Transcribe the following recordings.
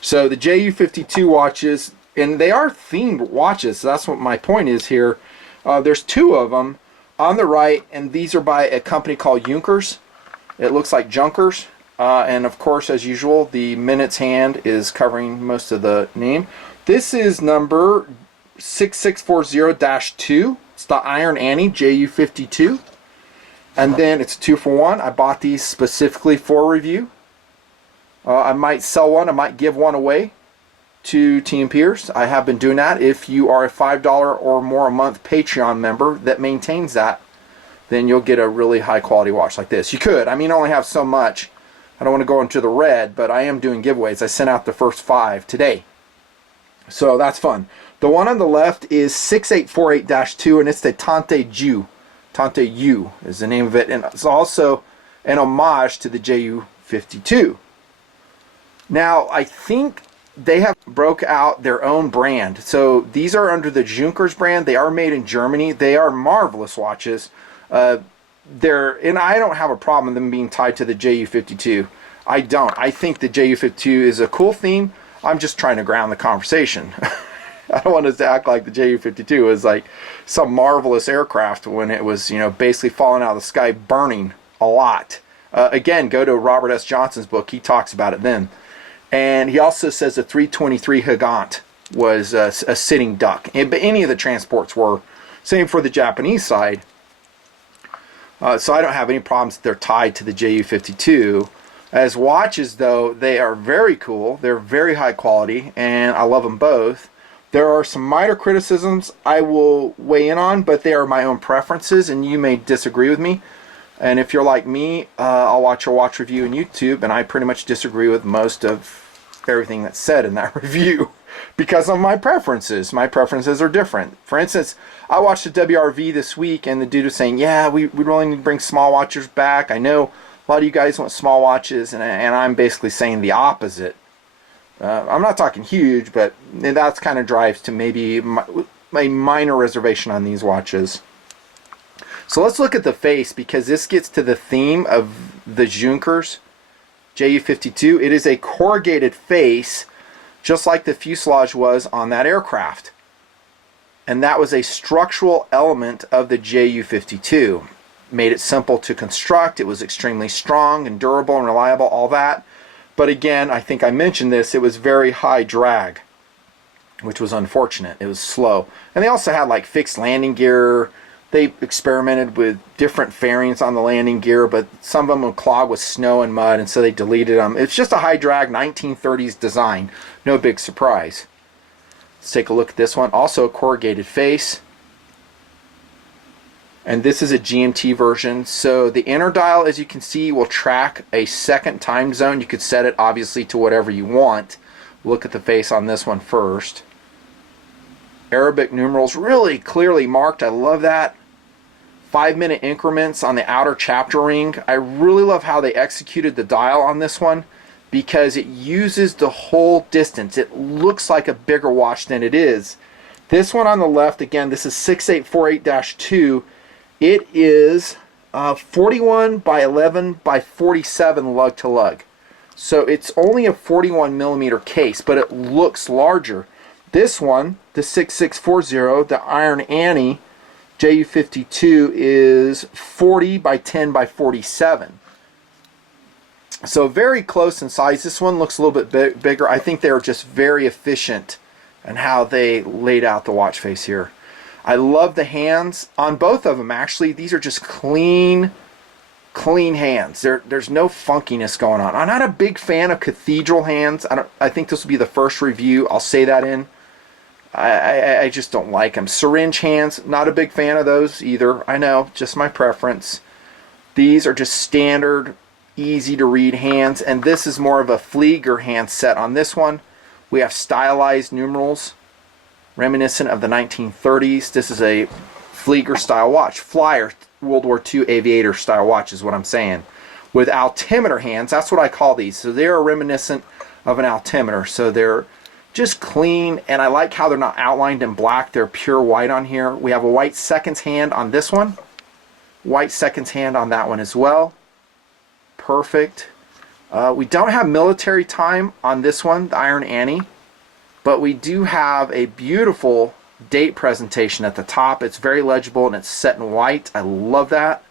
So the JU52 watches, and they are themed watches, so that's what my point is here. There's two of them on the right, and these are by a company called Junkers. It looks like Junkers, and of course, as usual, the minutes hand is covering most of the name. This is number 6640-2. It's the Iron Annie JU52, and then it's 2 for 1. I bought these specifically for review. I might sell one. I might give one away to TNPrs. I have been doing that. If you are a $5 or more a month Patreon member that maintains that, then you'll get a really high quality watch like this. You could. I mean, I only have so much. I don't want to go into the red, but I am doing giveaways. I sent out the first 5 today. So that's fun. The one on the left is 6848-2, and it's the Tante Ju. Tante Ju is the name of it, and it's also an homage to the JU52. Now, I think they have broke out their own brand. So these are under the Junkers brand. They are made in Germany. They are marvelous watches. And I don't have a problem with them being tied to the JU52. I don't. I think the JU52 is a cool theme. I'm just trying to ground the conversation. I don't want us to act like the JU52 is like some marvelous aircraft when it was, basically falling out of the sky, burning a lot. Again, go to Robert S. Johnson's book. He talks about it then. And he also says the 323 Gigant was a sitting duck. But any of the transports were. Same for the Japanese side. So I don't have any problems that they're tied to the JU52. As watches, though, they are very cool. They're very high quality, and I love them both. There are some minor criticisms I will weigh in on, but they are my own preferences, and you may disagree with me. And if you're like me, I'll watch a watch review on YouTube, and I pretty much disagree with most of everything that's said in that review because of my preferences. My preferences are different. For instance, I watched the WRV this week, and the dude was saying, yeah, we really need to bring small watches back. I know a lot of you guys want small watches, and I'm basically saying the opposite. I'm not talking huge, but that kind of drives to maybe a minor reservation on these watches. So let's look at the face, because this gets to the theme of the Junkers JU52. It is a corrugated face, just like the fuselage was on that aircraft. And that was a structural element of the JU52. Made it simple to construct. It was extremely strong and durable and reliable, all that. But again, I think I mentioned this, it was very high drag, which was unfortunate. It was slow. And they also had like fixed landing gear. They experimented with different fairings on the landing gear, but some of them would clog with snow and mud, and so they deleted them. It's just a high drag 1930s design. No big surprise. Let's take a look at this one. Also a corrugated face. And this is a GMT version. So the inner dial, as you can see, will track a second time zone. You could set it obviously to whatever you want. Look at the face on this one first. Arabic numerals really clearly marked. I love that. 5-minute increments on the outer chapter ring. I really love how they executed the dial on this one, because it uses the whole distance. It looks like a bigger watch than it is. This one on the left, again, this is 6848-2. It is 41 by 11 by 47 lug to lug. So it's only a 41 millimeter case, but it looks larger. This one, the 6640, the Iron Annie JU52, is 40 by 10 by 47. So very close in size. This one looks a little bit bigger. I think they were just very efficient in how they laid out the watch face here. I love the hands on both of them. Actually, these are just clean hands. There's no funkiness going on. I'm not a big fan of cathedral hands. I think this will be the first review I'll say that in. I just don't like them. Syringe hands, not a big fan of those either. I know, just my preference. These are just standard, easy to read hands, and this is more of a Flieger hand set on this one. We have stylized numerals, reminiscent of the 1930s. This is a Flieger style watch. Flyer, World War II aviator style watch is what I'm saying. With altimeter hands, that's what I call these. So they're reminiscent of an altimeter. So they're just clean, and I like how they're not outlined in black. They're pure white on here. We have a white seconds hand on this one. White seconds hand on that one as well. Perfect. We don't have military time on this one, the Iron Annie, but we do have a beautiful date presentation at the top. It's very legible and it's set in white. I love that.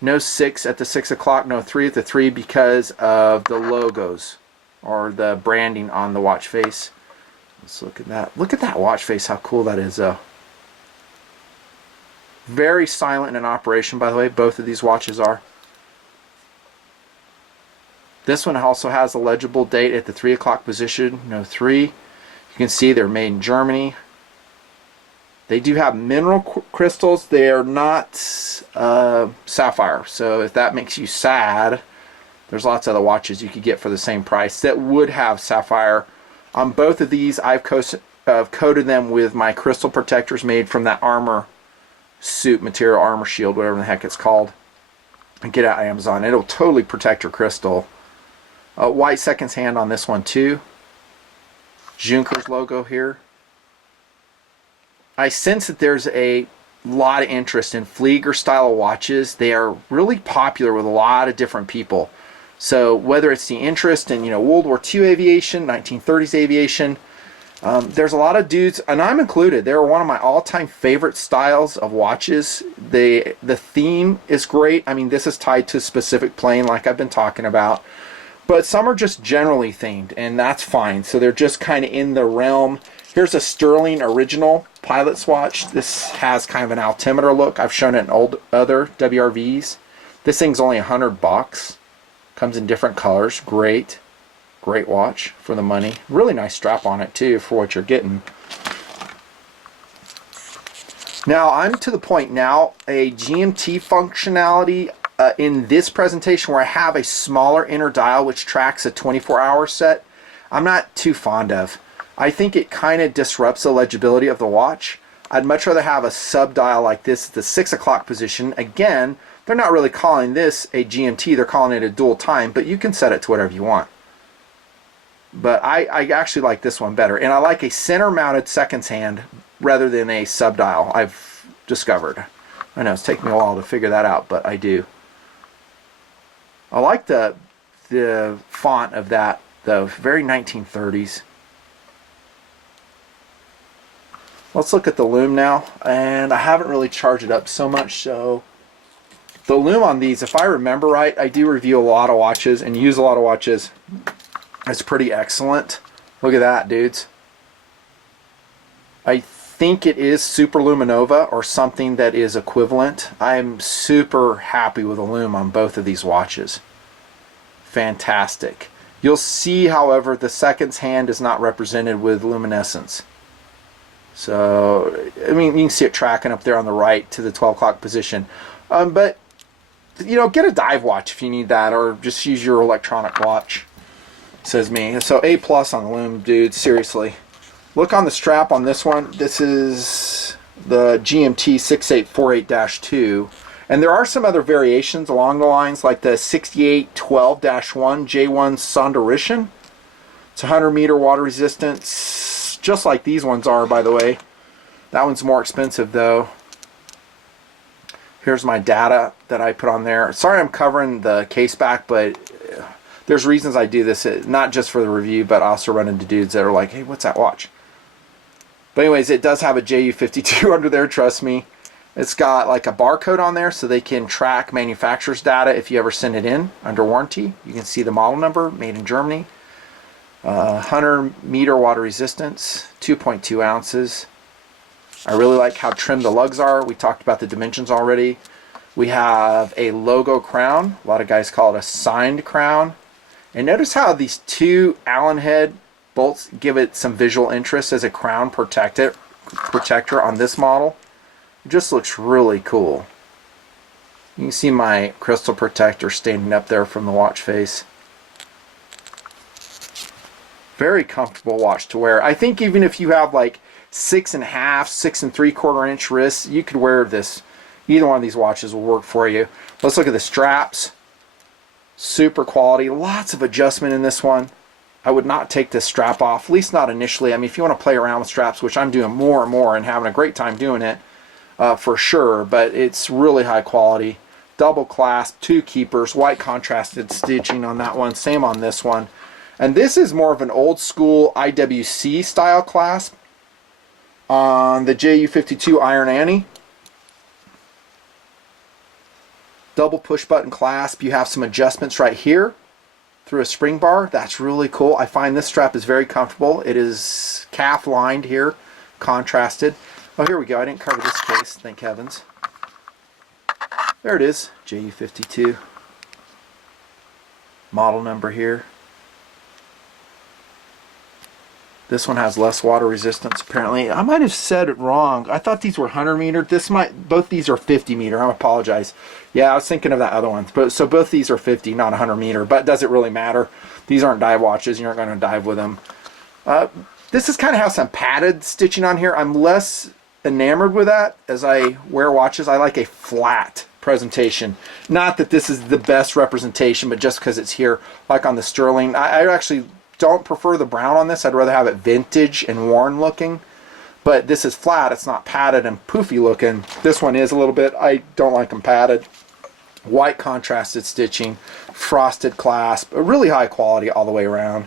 No 6 at the 6 o'clock, no 3 at the 3 because of the logos or the branding on the watch face. Let's look at that. Look at that watch face, how cool that is though. Very silent in operation, by the way, both of these watches are. This one also has a legible date at the 3 o'clock position, no 3. You can see they're made in Germany. They do have mineral crystals. They are not sapphire. So if that makes you sad, there's lots of other watches you could get for the same price that would have sapphire. On both of these, I've coated them with my crystal protectors made from that armor suit material, armor shield, whatever the heck it's called. And get it out of Amazon. It'll totally protect your crystal. White seconds hand on this one too. Junkers logo here. I sense that there's a lot of interest in Flieger style watches. They are really popular with a lot of different people. So whether it's the interest in, World War II aviation, 1930s aviation, there's a lot of dudes, and I'm included. They're one of my all-time favorite styles of watches. The theme is great. I mean, this is tied to a specific plane like I've been talking about. But some are just generally themed, and that's fine. So they're just kind of in the realm. Here's a Sterling original pilot's watch. This has kind of an altimeter look. I've shown it in other WRVs. This thing's only $100. Comes in different colors. Great watch for the money. Really nice strap on it too for what you're getting. Now I'm to the point now, a GMT functionality in this presentation where I have a smaller inner dial which tracks a 24-hour set. I'm not too fond of. I think it kind of disrupts the legibility of the watch. I'd much rather have a sub dial like this at the 6 o'clock position. Again, they're not really calling this a GMT, they're calling it a dual time, but you can set it to whatever you want. But I actually like this one better, and I like a center mounted seconds hand rather than a sub dial, I've discovered. I know it's taken me a while to figure that out, but I do. I like the font of that though, very 1930s. Let's look at the lume now, and I haven't really charged it up so much, so the lume on these, if I remember right, I do review a lot of watches and use a lot of watches. It's pretty excellent. Look at that, dudes. I think it is Super Luminova or something that is equivalent. I'm super happy with the lume on both of these watches. Fantastic. You'll see, however, the seconds hand is not represented with luminescence. So, I mean, you can see it tracking up there on the right to the 12 o'clock position. But, get a dive watch if you need that, or just use your electronic watch, says me. So, A+ on the lume, dude, seriously. Look on the strap on this one. This is the GMT 6848-2. And there are some other variations along the lines, like the 6812-1 J1 Sonderischen. It's 100 meter water resistance, just like these ones are, by the way. That one's more expensive, though. Here's my data that I put on there. Sorry I'm covering the case back, but there's reasons I do this, not just for the review, but I also run into dudes that are like, hey, what's that watch? But anyways, it does have a JU52 under there, trust me. It's got like a barcode on there so they can track manufacturer's data if you ever send it in under warranty. You can see the model number, made in Germany. 100 meter water resistance, 2.2 ounces. I really like how trim the lugs are. We talked about the dimensions already. We have a logo crown. A lot of guys call it a signed crown. And notice how these two Allen head bolts give it some visual interest as a crown protector on this model. It just looks really cool. You can see my crystal protector standing up there from the watch face. Very comfortable watch to wear. I think even if you have like 6.5, 6.75 inch wrists, you could wear this. Either one of these watches will work for you. Let's look at the straps. Super quality. Lots of adjustment in this one. I would not take this strap off, at least not initially. I mean, if you want to play around with straps, which I'm doing more and more and having a great time doing it, for sure, but it's really high quality. double clasp, 2 keepers, white contrasted stitching on that one, same on this one. And this is more of an old school IWC style clasp on the JU52 Iron Annie. Double push button clasp. You have some adjustments right here through a spring bar. That's really cool. I find this strap is very comfortable. It is calf lined here, contrasted. Oh, here we go. I didn't cover this case, thank heavens. There it is, JU52. Model number here. This one has less water resistance apparently. I might have said it wrong. I thought these were 100 meter. Both these are 50 meter. I apologize. Yeah, I was thinking of that other one. So both these are 50, not 100 meter, but does it really matter? These aren't dive watches. You aren't going to dive with them. This is kind of has some padded stitching on here. I'm less enamored with that as I wear watches. I like a flat presentation. Not that this is the best representation, but just because it's here, like on the Sterling. I actually don't prefer the brown on this. I'd rather have it vintage and worn looking. But this is flat. It's not padded and poofy looking. This one is a little bit. I don't like them padded. White contrasted stitching, frosted clasp, a really high quality all the way around.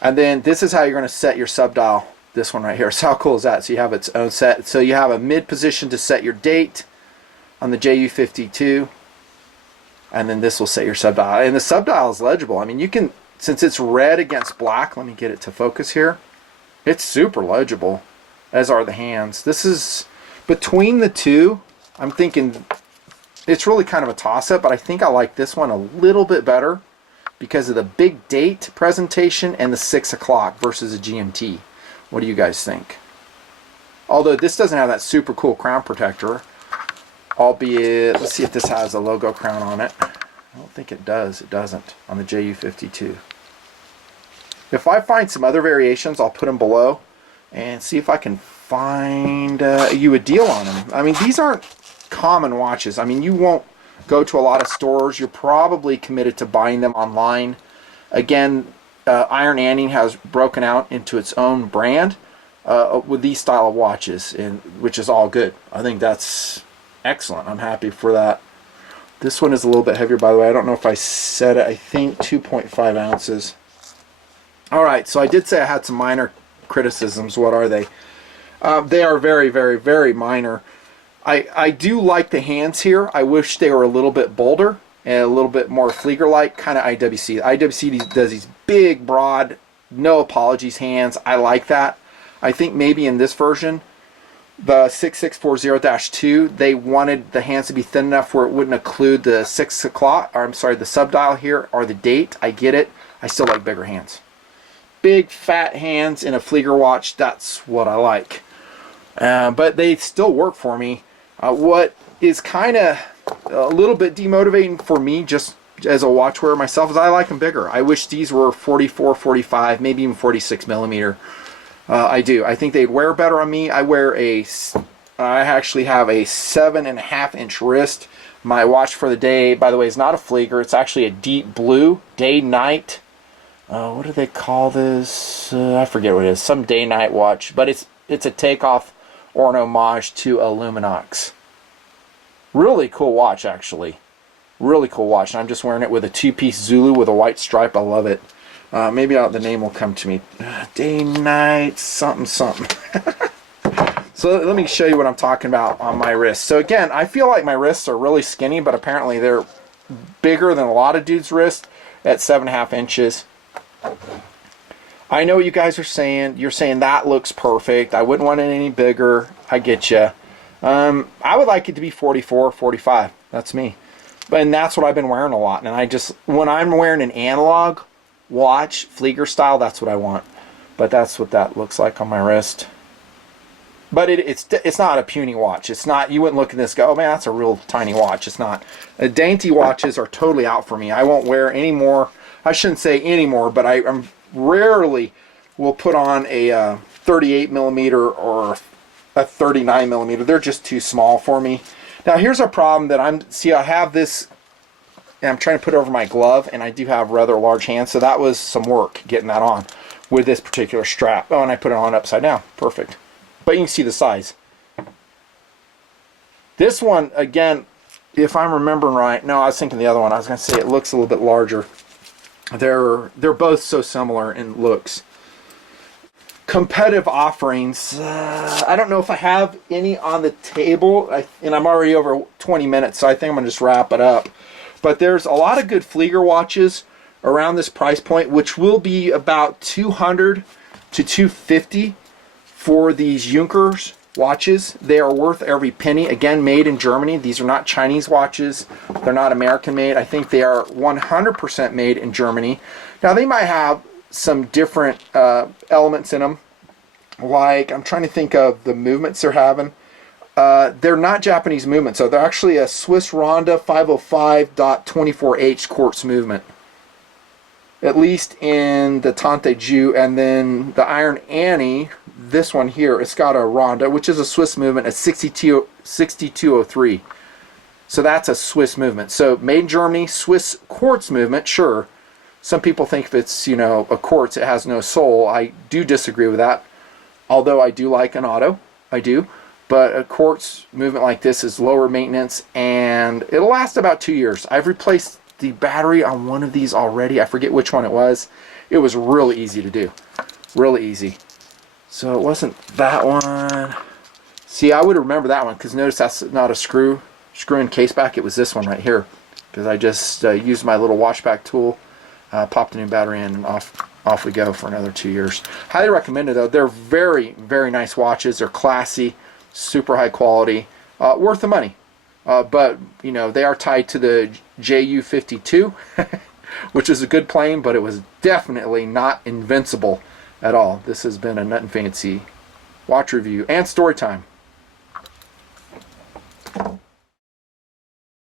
And then this is how you're going to set your subdial. This one right here. So how cool is that? So you have its own set. So you have a mid position to set your date on the JU52. And then this will set your subdial. And the subdial is legible. I mean, you can, since it's red against black, let me get it to focus here. It's super legible, as are the hands. This is, between the two, I'm thinking it's really kind of a toss-up, but I think I like this one a little bit better because of the big date presentation and the 6 o'clock versus a GMT. What do you guys think? Although this doesn't have that super cool crown protector, albeit, let's see if this has a logo crown on it. I don't think it does. It doesn't on the JU52. If I find some other variations, I'll put them below and see if I can find you a deal on them. I mean, these aren't common watches. I mean, you won't go to a lot of stores. You're probably committed to buying them online. Again, Iron Annie has broken out into its own brand with these style of watches, which is all good. I think that's excellent. I'm happy for that. This one is a little bit heavier, by the way. I don't know if I said it. I think 2.5 ounces. All right, so I did say I had some minor criticisms. What are they? They are very, very, very minor. I do like the hands here. I wish they were a little bit bolder and a little bit more Flieger-like, kind of IWC. IWC does these big, broad, no apologies hands. I like that. I think maybe in this version, the 6640-2, they wanted the hands to be thin enough where it wouldn't occlude the 6 o'clock, or I'm sorry, the subdial here, or the date. I get it. I still like bigger hands. Big, fat hands in a Flieger watch, that's what I like. But they still work for me. What is kind of a little bit demotivating for me, just as a watch wearer myself, is I like them bigger. I wish these were 44, 45, maybe even 46 millimeter. I do. I think they'd wear better on me. I actually have a 7.5 inch wrist. My watch for the day, by the way, is not a Flieger. It's actually a deep blue day-night. What do they call this? I forget what it is. Some day-night watch, but it's a takeoff or an homage to a Luminox. Really cool watch, actually. Really cool watch. And I'm just wearing it with a 2-piece Zulu with a white stripe. I love it. Maybe the name will come to me. Day, night, something, something. So let me show you what I'm talking about on my wrist. So again, I feel like my wrists are really skinny, but apparently they're bigger than a lot of dudes' wrists at 7.5 inches. I know what you guys are saying. You're saying that looks perfect. I wouldn't want it any bigger. I get you. I would like it to be 44, 45. That's me. And that's what I've been wearing a lot. And when I'm wearing an analog watch, Flieger style, that's what I want. But that's what that looks like on my wrist. But it's not a puny watch. It's not, you wouldn't look at this and go, oh man, that's a real tiny watch. It's not. Dainty watches are totally out for me. I won't wear any more. I shouldn't say any more, but I'm rarely will put on a 38 millimeter or a 39 millimeter. They're just too small for me. Now here's a problem that I have this, and I'm trying to put it over my glove, and I do have rather large hands, so that was some work getting that on with this particular strap. Oh, and I put it on upside down. Perfect. But you can see the size. This one, again, if I'm remembering right, no, I was thinking the other one. I was going to say it looks a little bit larger. They're both so similar in looks. Competitive offerings. I don't know if I have any on the table, and I'm already over 20 minutes, so I think I'm going to just wrap it up. But there's a lot of good Flieger watches around this price point, which will be about $200 to $250 for these Junkers watches. They are worth every penny. Again, made in Germany. These are not Chinese watches. They're not American made. I think they are 100% made in Germany. Now, they might have some different elements in them, like I'm trying to think of the movements they're having. They're not Japanese movements, so they're actually a Swiss Ronda 505.24H quartz movement, at least in the Tante Ju. And then the Iron Annie, this one here, it's got a Ronda, which is a Swiss movement at 6203. So that's a Swiss movement. So made in Germany, Swiss quartz movement, sure. Some people think if it's, a quartz, it has no soul. I do disagree with that, although I do like an auto. I do. But a quartz movement like this is lower maintenance, and it'll last about 2 years. I've replaced the battery on one of these already. I forget which one it was. It was really easy to do. Really easy. So it wasn't that one. See, I would remember that one, because notice that's not a screw-in case back. It was this one right here, because I just used my little washback tool. Popped a new battery in, and off we go for another 2 years. Highly recommended, though. They're very, very nice watches. They're classy, super high quality, worth the money. But they are tied to the JU52, which is a good plane, but it was definitely not invincible at all. This has been a Nutnfancy watch review and story time.